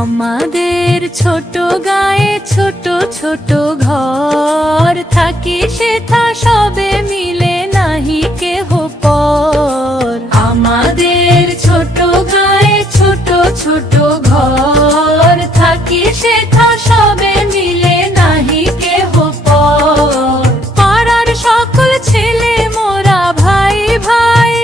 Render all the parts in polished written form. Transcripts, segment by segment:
আমাদের ছোট গায়ে ছোট ছোট ঘর, থাকি সেথা সবে মিলে নাহি কেহ পর। আমাদের ছোট গায়ে ছোট ছোট ঘর, থাকি সেথা সবে মিলে নাহি কেহ পর। পাড়ার সকল ছেলে মোরা ভাই ভাই,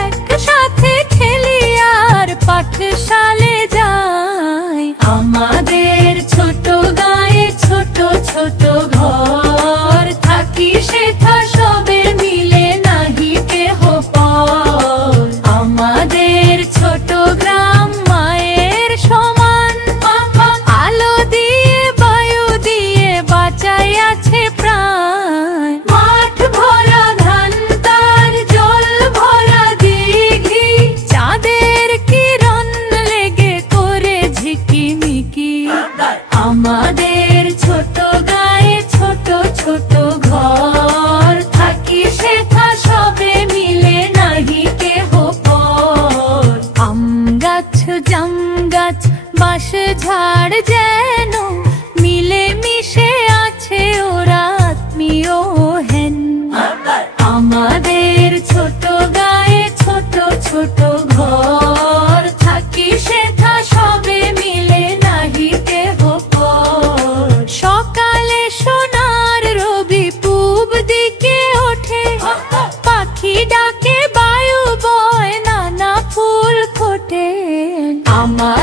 একসাথে খেলি আর পাঠশালে যাই। আমাদের ছোট গায়ে ছোট ছোট ঘর, থাকি সেথা সবে মিলে নাহি কেহ পর। আমাদের ছোট গ্রাম মায়ের সমান, আলো দিয়ে বায়ু দিয়ে বাঁচাই আছে প্রাণ। মাঠ ভরা ধান তার জল ভরা দিঘি, চাঁদের কিরণ লেগে করে ঝিকিমিকি। আমাদের ছোট গায়ে ছোট ছোট ঘর, থাকি সেথা সবে মিলে নাহি কেহ পর। আম গাছ জাম গাছ বাঁশ ঝাড় যেন মিলে মিশে আছে ওরা আত্মীয় হেন। আমাদের ছোট গায়ে ছোট ছোট ঘর, থাকি সেথা সবে মিলে নাহি কেহ পর। সকালে সোনার রবি পূব দিকে ওঠে, পাখি ডাকে বায়ু বয় নানা ফুল ফোটে। আমার